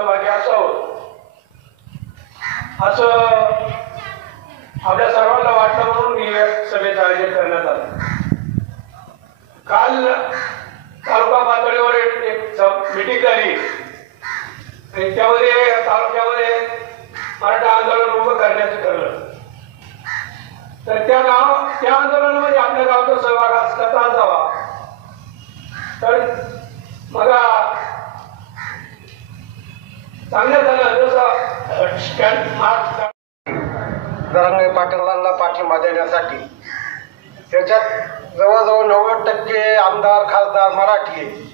सहभागी असावं असं आपल्या सर्वांना वाटतं, म्हणून ही सभेचं आयोजन करण्यात आलं. काल तालुका पातळीवर एक मीटिंग झाली आणि त्यामध्ये तालुक्यामध्ये मराठा आंदोलन उभं करण्याचं ठरलं. तर त्या आंदोलनामध्ये आपल्या गावचा सहभाग कसा असावा, तर मला चांगलं झालं. जसं जरांगे पाटलांना पाठिंबा देण्यासाठी त्याच्यात जवळजवळ 90% आमदार खासदार मराठी आहे.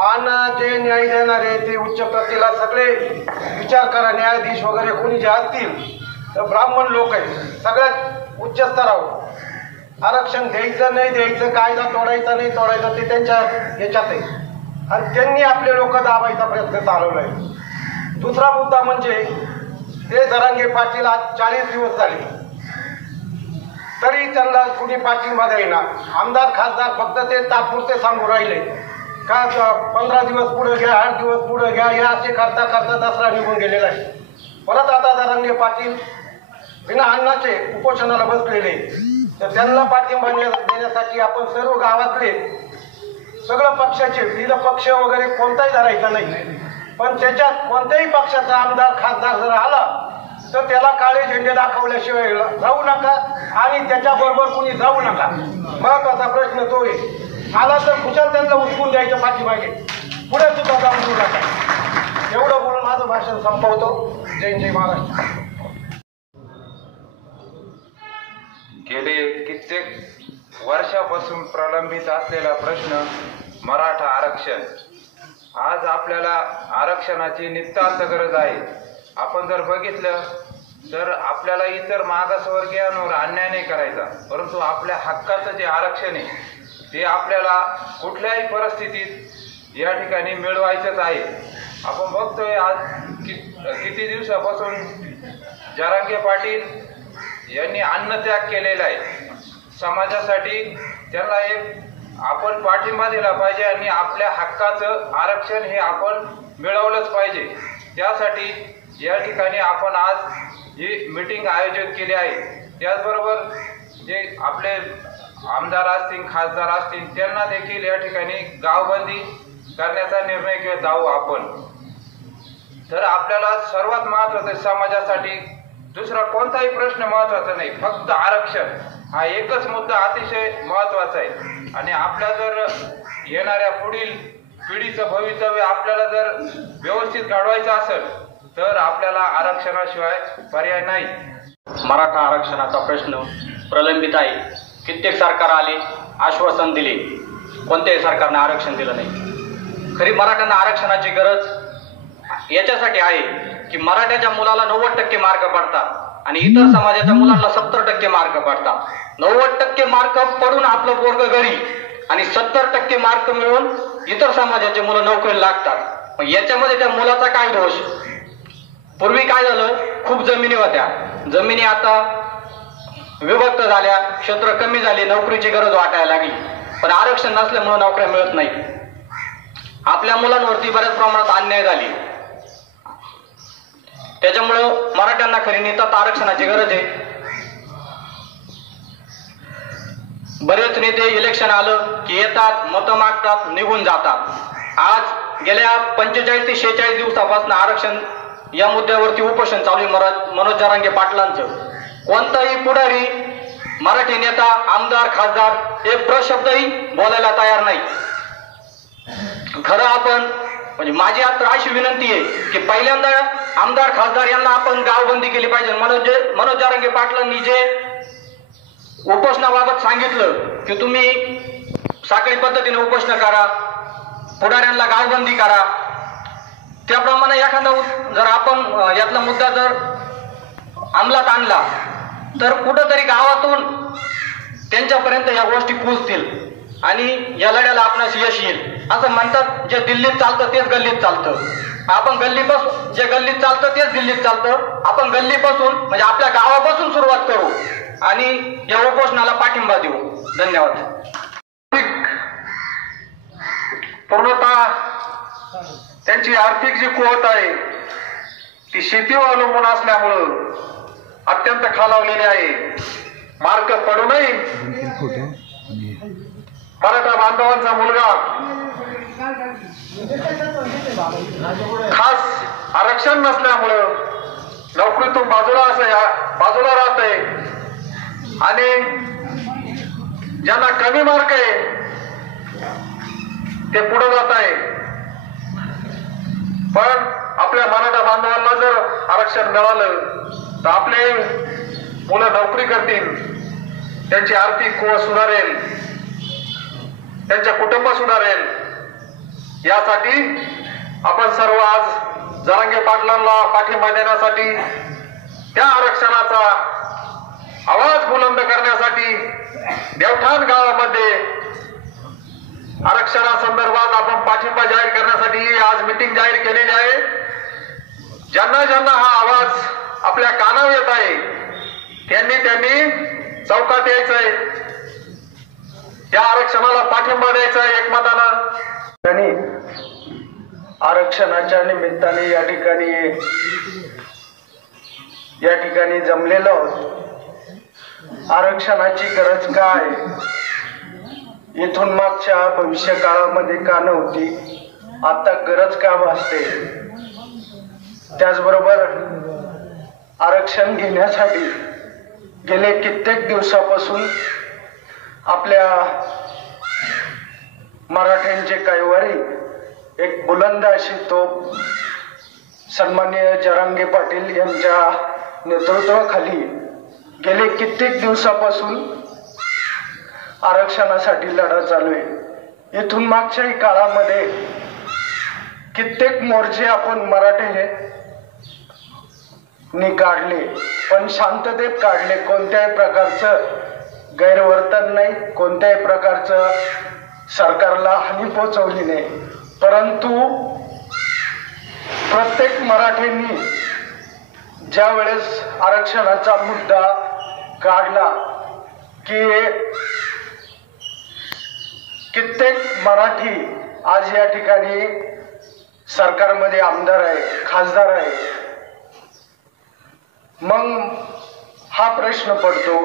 आणि जे न्याय देणारे ते उच्च प्रतीला सगळे विचार करा, न्यायाधीश वगैरे कोणी जे असतील तर ब्राह्मण लोक आहेत. सगळ्यात उच्च स्तरावर आरक्षण द्यायचं नाही द्यायचं, कायदा तोडायचा नाही तोडायचा, ते त्यांच्या ह्याच्यात आहे. आणि त्यांनी आपले लोक दाबायचा प्रयत्न चालवला आहे. दुसरा मुद्दा म्हणजे ते जरांगे पाटील आज 40 दिवस झाले तरी त्यांना कुणी पाठिंबा देईना. आमदार खासदार फक्त ते तात्पुरते सांगू राहिले का 15 दिवस पुढे घ्या, 8 दिवस पुढे घ्या, या असे करता करता दसरा निघून गेलेला आहे. परत आता जरांगे पाटील बिना अन्नाचे उपोषणाला बसलेले, तर त्यांना पाठिंबा देण्यासाठी आपण सर्व गावातले सगळं पक्षाचे विविध पक्ष वगैरे कोणताही धरायचा नाही, पण त्याच्यात कोणत्याही पक्षाचा आमदार खासदार जर आला तर त्याला काळे झेंडे दाखवल्याशिवाय जाऊ नका आणि त्याच्याबरोबर कुणी जाऊ नका. महत्वाचा प्रश्न तो आहे. आला तर खुशाल त्यांना उचकून द्यायचं पाठीमागे, पुढे सुद्धा जाऊन देऊ नका. एवढं बोलून माझं भाषण संपवतो. जय जय महाराष्ट्र. गेले कित्येक वर्षापासून प्रलंबित असलेला प्रश्न मराठा आरक्षण, आज आपल्याला आरक्षणाची नितांत गरज आहे. आपण जर बघितलं तर आपल्याला इतर मागासवर्गीयांवर अन्याय नाही करायचा, परंतु आपल्या हक्काचं जे आरक्षण आहे ते आपल्याला कुठल्याही परिस्थितीत या ठिकाणी मिळवायचंच आहे. आपण बघतोय आज किती दिवसापासून जरांगे पाटील यांनी अन्नत्याग केलेला आहे. समाजासाठी त्यांना एक आपण पाठिंबा दिला पाहिजे आणि आपल्या हक्काचं आरक्षण हे आपण मिळवलंच पाहिजे. त्यासाठी या ठिकाणी आपण आज ही मीटिंग आयोजित केली आहे. त्याचबरोबर जे आपले आमदार असतील खासदार असतील त्यांना देखील या ठिकाणी गावबंदी करण्याचा निर्णय घेत आहोत आपण. तर आपल्याला सर्वात महत्त्वाचं समाजासाठी दुसरा कोणताही प्रश्न महत्त्वाचा नाही, फक्त आरक्षण हा एकच मुद्दा अतिशय महत्त्वाचा आहे. आणि आपल्या जर येणाऱ्या पुढील पिढीचं भवितव्य आपल्याला जर व्यवस्थित घडवायचं असेल तर आपल्याला आरक्षणाशिवाय पर्याय नाही. मराठा आरक्षणाचा प्रश्न प्रलंबित आहे. कित्येक सरकार आले, आश्वासन दिले, कोणत्याही सरकारने आरक्षण दिलं नाही. खरी मराठ्यांना आरक्षणाची गरज याच्यासाठी आहे की मराठ्याच्या मुलाला 90% मार्क पडतात आणि इतर समाजाच्या मुलांना 70% मार्क पडतात. 90% मार्क पडून आपलं पोरग घरी आणि 70% मार्क मिळून इतर समाजाचे मुलं नोकरीला लागतात. मग याच्यामध्ये त्या मुलाचा काय दोष? पूर्वी काय झालं, खूप जमिनी होत्या, जमिनी आता विभक्त झाल्या, क्षेत्र कमी झाले, नोकरीची गरज वाटायला लागली, पण आरक्षण नसल्यामुळे नोकऱ्या मिळत नाही. आपल्या मुलांवरती बऱ्याच प्रमाणात अन्याय झाली. त्याच्यामुळं मराठ्यांना खरी नितांत आरक्षणाची गरज आहे. बरेच नेते इलेक्शन आलं की येतात, मतं मागतात, निघून जातात. आज गेल्या 45 ते 46 दिवसापासून आरक्षण या मुद्द्यावरती उपोषण चालू आहे मनोज जरांगे पाटलांचं. कोणताही पुढारी, मराठी नेता, आमदार, खासदार एक प्रशब्दही बोलायला तयार नाही. खरं आपण म्हणजे माझी आता अशी विनंती आहे की पहिल्यांदा आमदार खासदार यांना आपण गावबंदी केली पाहिजे. मनोज जरांगे पाटलांनी जे उपोषणाबाबत सांगितलं की तुम्ही साखळी पद्धतीने उपोषण करा, पुढाऱ्यांना गावबंदी करा, त्याप्रमाणे एखादा जर आपण यातला मुद्दा जर अंमलात आणला तर कुठंतरी गावातून त्यांच्यापर्यंत या गोष्टी पोहोचतील आणि या लढ्याला आपणास यश येईल. असं म्हणतात, जे दिल्लीत चालतं तेच गल्लीत चालतं. आपण गल्लीपासून, जे गल्लीत चालतं तेच दिल्लीत चालतं. आपण गल्लीपासून म्हणजे आपल्या गावापासून सुरुवात करू आणि या उपोषणाला पाठिंबा देऊ. धन्यवाद. पूर्णतः त्यांची आर्थिक जी कुवत आहे ती शेतीवर अवलंबून असल्यामुळं अत्यंत खालावलेली आहे. मार्क पडूनही मराठा बांधवांचा मुलगा खास आरक्षण नसल्यामुळं नोकरीतून बाजूला राहत आहे आणि ज्यांना कमी मार्क आहे ते पुढे जात आहे. पण आपल्या मराठा बांधवांना जर आरक्षण मिळालं तर आपले मुलं नोकरी करतील, त्यांची आर्थिक कुवत सुधारेल, त्यांचे कुटुंब सुधारेल. यासाठी आपण सर्व आज जरांगे पाटलांना पाठिंबा देण्यासाठी, त्या आरक्षणाचा आवाज बुलंद करण्यासाठी देवठाण गावामध्ये आरक्षणासंदर्भात आपण पाठिंबा जाहीर करण्यासाठी आज मीटिंग जाहीर केलेली आहे. ज्यांना ज्यांना हा आवाज आपल्या कानावर येत आहे त्यांनी चौकात यायचंय, या आरक्षणाला पाठिंबा द्यायचा आहे एकमतानं. आणि आरक्षणाच्या निमित्ताने या ठिकाणी जमलेलो आहोत. आरक्षणाची गरज काय, इथून मागच्या भविष्य काळामध्ये का नव्हती, आता गरज का भासते. त्याचबरोबर आरक्षण घेण्यासाठी गेले कित्येक दिवसापासून आपल्या मराठ्यांचे कैवारी एक बुलंद अशी तोप सन्माननीय जरांगे पाटील यांच्या नेतृत्वाखाली गेले कित्येक दिवसापासून आरक्षणासाठी लढा चालू आहे. इथून मागच्याही काळामध्ये कित्येक मोर्चे आपण मराठे काढले, पण शांततेत काढले. कोणत्याही प्रकारचं गैरवर्तन नाही, कोणत्याही प्रकारचं सरकारला हानी पोचवली नाही. परंतु प्रत्येक मराठ्यांनी ज्या वेळेस आरक्षणाचा मुद्दा काढला की कित्येक मराठी आज या ठिकाणी सरकारमध्ये आमदार आहे, खासदार आहे. मग हा प्रश्न पडतो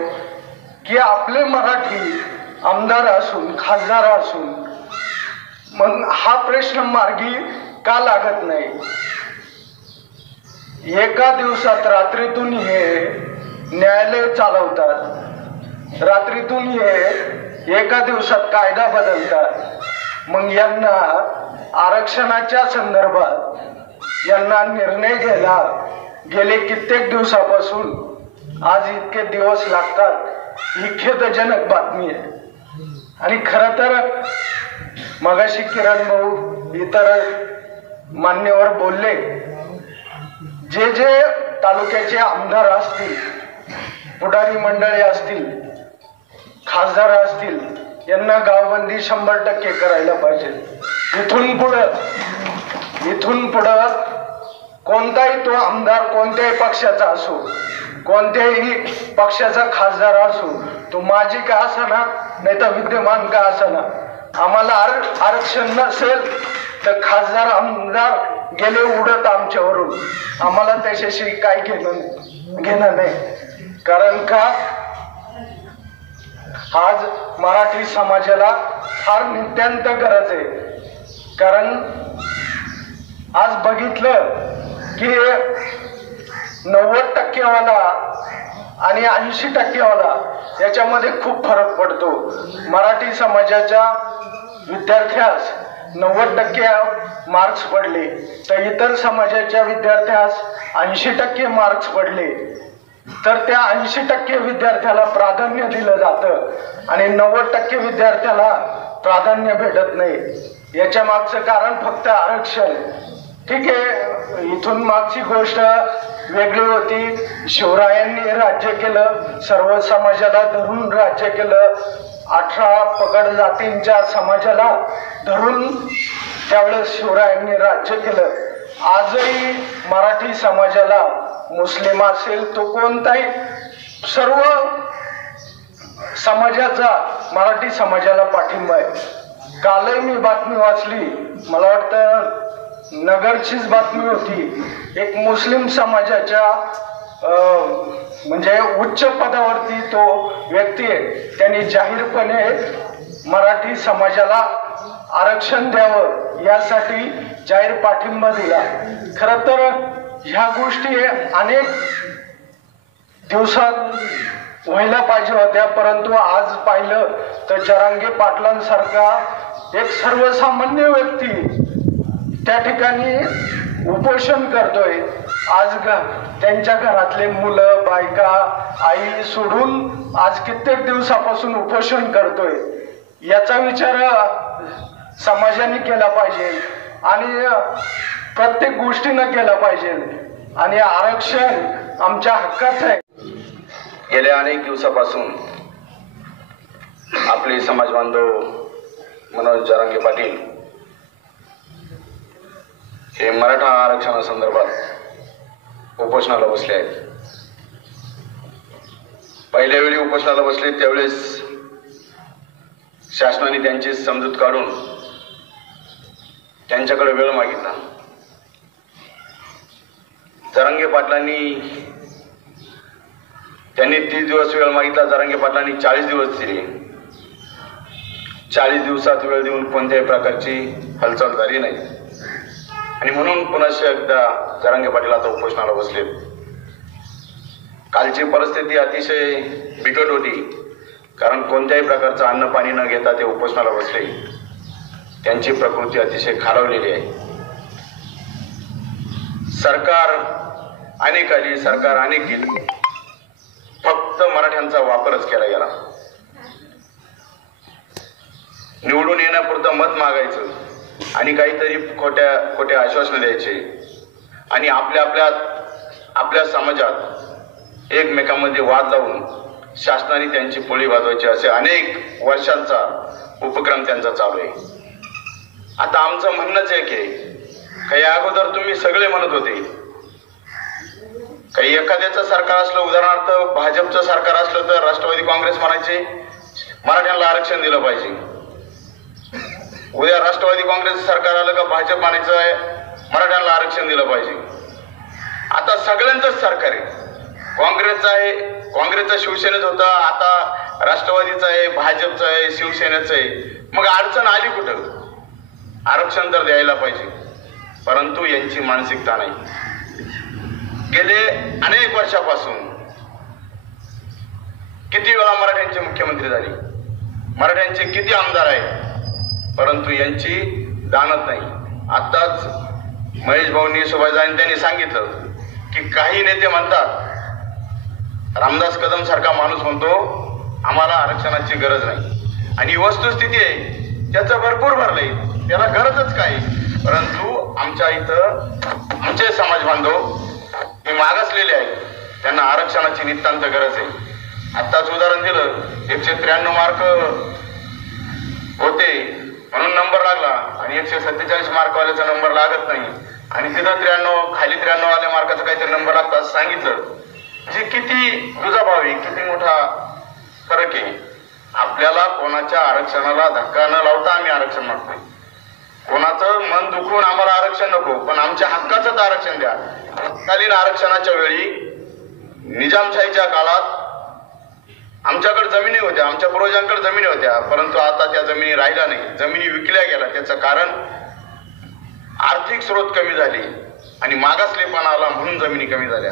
की आपले मराठी आमदार असून खासदार असून मग हा प्रश्न मार्गी का लागत नाही. एका दिवसात रात्रीतून हे न्यायालय चालवतात, रात्रीतून हे एका दिवसात कायदा बदलतात. मग यांना आरक्षणाच्या संदर्भात यांना निर्णय घ्यायला गेले कित्येक दिवसापासून आज इतके दिवस लागतात, ही खेदजनक बातमी आहे. आणि खरं तर मगाशी किरण भाऊ इतर मान्यवर बोलले, जे जे तालुक्याचे आमदार असतील, पुढारी मंडळी असतील, खासदार असतील, यांना गावबंदी 100% करायला पाहिजे. इथून पुढं कोणताही तो आमदार कोणत्याही पक्षाचा असो, कोणत्याही पक्षाचा खासदार असो, तो माजी का असाना नाही तर विद्यमान का असाना, आम्हाला आरक्षण नसेल तर खासदार आमदार गेले उडत आमच्यावरून, आम्हाला त्याच्याशी काय घेणं नाही. कारण का आज मराठी समाजाला फार नित्यांत गरज आहे. कारण आज बघितलं की 90% वाला आणि 80% वाला याच्यामध्ये खूप फरक पडतो. मराठी समाजाच्या विद्यार्थ्यास 90% मार्क्स पडले तर इतर समाजाच्या विद्यार्थ्यास 80% मार्क्स पडले तर त्या 80% विद्यार्थ्याला प्राधान्य दिलं जातं आणि 90% विद्यार्थ्याला प्राधान्य भेटत नाही. याच्या मागचं कारण फक्त आरक्षण. ठीक आहे, इथून मागची गोष्ट वेगळी होती. शिवरायांनी राज्य केलं, सर्व समाजाला धरून राज्य केलं, 18 पगड जातींच्या समाजाला धरून त्यावेळेस शिवरायांनी राज्य केलं. आजही मराठी समाजाला, मुस्लिम असेल तो कोणताही, सर्व समाजाचा मराठी समाजाला पाठिंबा आहे. कालही मी बातमी वाचली, मला वाटतं नगरचीच बातमी होती, एक मुस्लिम समाजाच्या म्हणजे उच्च पदावरती तो व्यक्ती आहे, त्यांनी जाहीरपणे मराठी समाजाला आरक्षण द्यावं यासाठी जाहीर पाठिंबा दिला. खरं तर ह्या गोष्टी अनेक दिवसात व्हायला पाहिजे होत्या, परंतु आज पाहिलं तर जरांगे पाटलांसारखा एक सर्वसामान्य व्यक्ती त्या ठिकाणी उपोषण करतोय. आज त्यांच्या घरातले मुलं बायका आई सोडून आज कित्येक दिवसापासून उपोषण करतोय. याचा विचार समाजाने केला पाहिजे आणि प्रत्येक गोष्टीनं केला पाहिजे. आणि आरक्षण आमच्या हक्काचं आहे. गेल्या अनेक दिवसापासून आपले समाज बांधव मनोज जरांगे पाटील हे मराठा आरक्षणासंदर्भात उपोषणाला बसले आहेत. पहिल्या वेळी उपोषणाला बसले त्यावेळेस शासनाने त्यांची समजूत काढून त्यांच्याकडे वेळ मागितला. जरांगे पाटलांनी त्यांनी 30 दिवस वेळ मागितला. जरांगे पाटलांनी 40 दिवस दिले. 40 दिवसात वेळ देऊन कोणत्याही प्रकारची हालचाल झाली नाही आणि म्हणून पुन्हा एकदा जरांगे पाटील आता उपोषणाला बसले. कालची परिस्थिती अतिशय बिकट होती, कारण कोणत्याही प्रकारचं अन्न पाणी न घेता ते उपोषणाला बसले. त्यांची प्रकृती अतिशय खालावलेली आहे. सरकार अनेक आली, सरकार अनेक गेली, फक्त मराठ्यांचा वापरच केला गेला. निवडून येण्यापुरतं मत मागायचं आणि काहीतरी खोट्या आश्वासनं द्यायचे आणि आपल्या समाजात एकमेकांमध्ये वाद लावून शासनाने त्यांची पोळी वाजवायची असे अनेक वर्षांचा उपक्रम त्यांचा चालू आहे. आता आमचं म्हणणंच आहे की काही अगोदर तुम्ही सगळे म्हणत होते, काही एखाद्याचं सरकार असलं, उदाहरणार्थ भाजपचं सरकार असलं तर राष्ट्रवादी काँग्रेस म्हणायचे मराठ्यांना आरक्षण दिलं पाहिजे. उद्या राष्ट्रवादी काँग्रेस सरकार आलं का भाजप म्हणायचं आहे मराठ्यांना आरक्षण दिलं पाहिजे. आता सगळ्यांचंच सरकार आहे. काँग्रेसचं आहे, काँग्रेसचं शिवसेनेचं होतं, आता राष्ट्रवादीचं आहे, भाजपचं आहे, शिवसेनेचं आहे. मग अडचण आली कुठं? आरक्षण तर द्यायला पाहिजे, परंतु यांची मानसिकता नाही. गेले अनेक वर्षापासून किती वेळा मराठ्यांचे मुख्यमंत्री झाले, मराठ्यांचे किती आमदार आहेत, परंतु यांची दानत नाही. आत्ताच महेश भाऊंनी सुभाषदानी त्यांनी सांगितलं की काही नेते म्हणतात, रामदास कदम सारखा माणूस म्हणतो आम्हाला आरक्षणाची गरज नाही, आणि वस्तुस्थिती आहे त्याचं भरपूर भरलंय, त्याला गरजच काय. परंतु आमच्या इथं आमचे समाज बांधव हे मागासलेले आहेत, त्यांना आरक्षणाची नितांत गरज आहे. आत्ताच उदाहरण दिलं, 193 मार्क होते म्हणून नंबर लागला आणि 147 मार्कवाल्याचा नंबर लागत नाही आणि तिथं 93 खाली 93 वाल्या मार्काचा काहीतरी नंबर लागतो असं सांगितलं. म्हणजे किती दुजाभाव आहे, किती मोठा फरक आहे. आपल्याला कोणाच्या आरक्षणाला धक्का न लावता आम्ही आरक्षण मागतोय. कोणाचं मन दुखवून आम्हाला आरक्षण नको, पण आमच्या हक्काचंच आरक्षण द्या. तत्कालीन आरक्षणाच्या वेळी निजामशाहीच्या काळात आमच्याकडे जमिनी होत्या, आमच्या पूर्वजांकडे जमिनी होत्या, परंतु आता त्या जमिनी राहिल्या नाही, जमिनी विकल्या गेल्या. त्याचं कारण आर्थिक स्रोत कमी झाले आणि मागासलेपणा आला म्हणून जमिनी कमी झाल्या.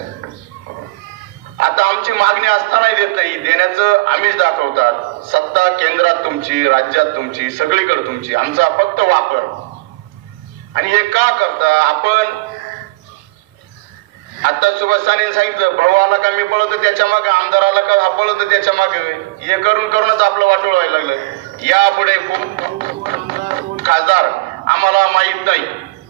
आता आमची मागणी असतानाही देत नाही, देण्याचं आम्हीच दाखवतात. सत्ता केंद्रात तुमची, राज्यात तुमची, सगळीकडे तुमची, आमचा फक्त वापर. आणि हे का करता आपण? आता सुभाषाने सांगितलं भाऊ आला का मी पळवतो त्याच्या मागे, आमदार आला का हा पळवतो त्याच्या मागे. हे करून करूनच आपलं वाटोळ व्हायला लागलं. यापुढे खासदार आम्हाला माहित नाही,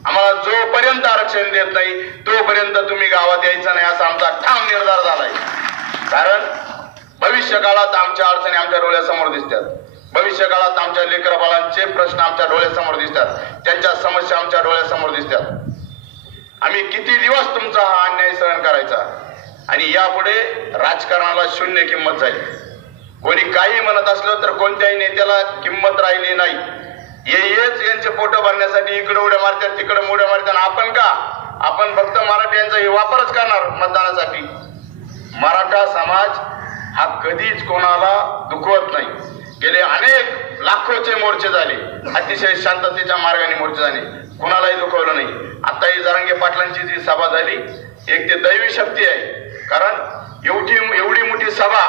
आम्हाला जोपर्यंत आरक्षण देत नाही तोपर्यंत तुम्ही गावात यायचं नाही असा आमचा ठाम निर्धार झालाय. कारण भविष्य काळात आमच्या अडचणी आमच्या डोळ्यासमोर दिसतात, भविष्य काळात आमच्या लेकरबाळांचे प्रश्न आमच्या डोळ्यासमोर दिसतात, त्यांच्या समस्या आमच्या डोळ्यासमोर दिसतात. आम्ही किती दिवस तुमचा हा अन्याय सहन करायचा? आणि यापुढे राजकारणाला शून्य किंमत झाली. कोणी काही म्हणत असलं तर कोणत्याही नेत्याला किंमत राहिली नाही. हेच यांचे पोट भरण्यासाठी इकडे उड्या मारतात तिकडे उड्या मारतात. आपण का? आपण फक्त मराठ्यांचा हे वापरच करणार मतदानासाठी. मराठा समाज हा कधीच कोणाला दुखवत नाही. गेले अनेक लाखोचे मोर्चे झाले, अतिशय शांततेच्या मार्गाने मोर्चे झाले, कुणालाही दुखवलं नाही. आता ही जरांगे पाटलांची जी सभा झाली एक ते दैवी शक्ती आहे. कारण एवढी मोठी सभा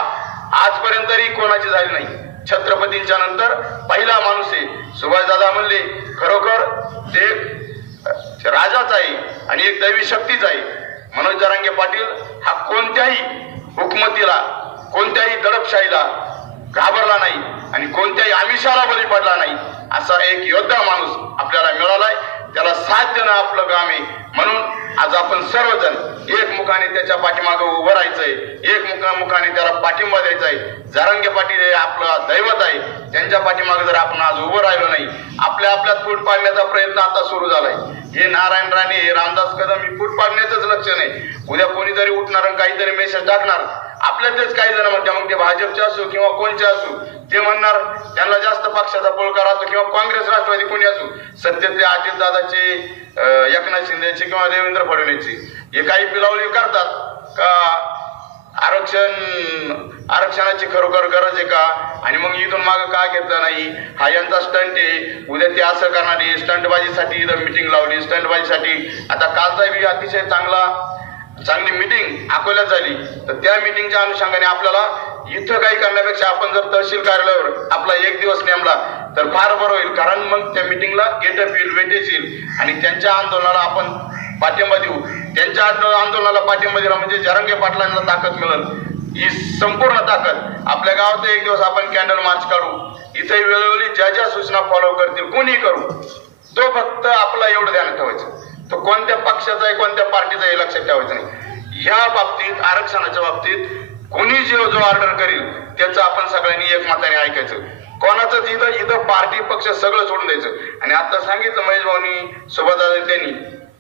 आजपर्यंत तरी कोणाची झाली नाही. छत्रपतींच्या नंतर पहिला माणूस आहे. सुभाषदादा म्हणले खरोखर ते राजाच आहे आणि एक दैवी शक्तीच आहे. मनोज जरांगे पाटील हा कोणत्याही हुकमतीला, कोणत्याही दडपशाहीला घाबरला नाही आणि कोणत्याही आमिषाला बळी पडला नाही. असा एक योद्धा माणूस आपल्याला मिळालाय. त्याला साथ देणं आपलं काम आहे. म्हणून आज आपण सर्वजण एकमुखाने त्याच्या पाठीमागे उभं राहायचंय, एकमुखाने त्याला पाठिंबा द्यायचा आहे. जरांगे पाटील हे आपलं दैवत आहे. त्यांच्या पाठीमागे जर आपण आज उभं राहिलो नाही, आपल्यात फूट पाडण्याचा प्रयत्न आता सुरू झालाय. हे नारायण राणे, हे रामदास कदम ही फूट पाडण्याचंच लक्ष नाही. उद्या कोणीतरी उठणार आणि काहीतरी मेसेज टाकणार. आपल्यातच काही जण म्हणतात, मग ते भाजपचे असो किंवा कोणचे असो, ते म्हणणार त्यांना जास्त पक्षाचा पळकार असतो किंवा काँग्रेस राष्ट्रवादी कोणी असो. सत्य ते अजितदादाचे, एकनाथ शिंदेचे किंवा देवेंद्र फडणवीसचे हे काही पिलावली करतात का आरक्षणाची खरोखर गरज आहे का, आणि मग इथून मागं का घेतलं नाही, हा यांचा स्टंट आहे. उद्या ते असं करणार आहे. स्टंटबाजीसाठी इथं मिटिंग लावली, स्टंटबाजीसाठी. आता कालचा बी अतिशय चांगली मिटिंग अकोल्यात झाली. तर त्या मिटिंगच्या अनुषंगाने आपल्याला इथं काही करण्यापेक्षा आपण जर तहसील कार्यालयावर आपला एक दिवस नेमला तर फार बरं होईल. कारण मग त्या मिटिंगला गेटअप येईल, वेटेज येईल आणि त्यांच्या आंदोलनाला आपण पाठिंबा देऊ. त्यांच्या आंदोलनाला पाठिंबा दिला म्हणजे जरांगे पाटलांना ताकद मिळेल. ही संपूर्ण ताकद आपल्या गावात एक दिवस आपण कॅन्डल मार्च काढू. इथे वेळोवेळी ज्या सूचना फॉलो करतील कोणी करू, तो फक्त आपला एवढं ध्यान ठेवायचं. तो कोणत्या पक्षाचा आहे, कोणत्या पार्टीचा आहे लक्षात ठेवायचं नाही. ह्या बाबतीत, आरक्षणाच्या बाबतीत कोणी जो ऑर्डर करील त्याचं आपण सगळ्यांनी एकमताने ऐकायचं. कोणाचं इथं पार्टी पक्ष सगळं सोडून द्यायचं. आणि आता सांगितलं महेश भाऊनी, सुभाषदादा त्यांनी,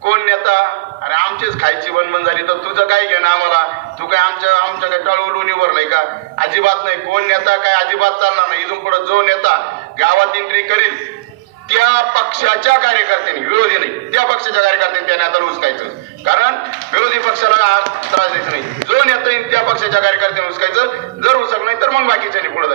कोण नेता, अरे आमचीच खायची बनबन झाली तर तुझं काय घेणं आम्हाला, तू काय आमच्या काय टाळून उभारलंय का? अजिबात नाही. कोण नेता काय अजिबात चालणार नाही. इथून पुढे जो नेता गावात एंट्री करील त्या पक्षाच्या कार्यकर्त्यांनी, विरोधी नाही, त्या पक्षाच्या कार्यकर्त्यांनी त्या नेत्याला उचकायचं. कारण विरोधी पक्षाला त्रास द्यायचा नाही. जो नेता येईल त्या पक्षाच्या कार्यकर्त्यांनी उचकायचं. जर उचक नाही तर मग बाकीच्यानी पुढे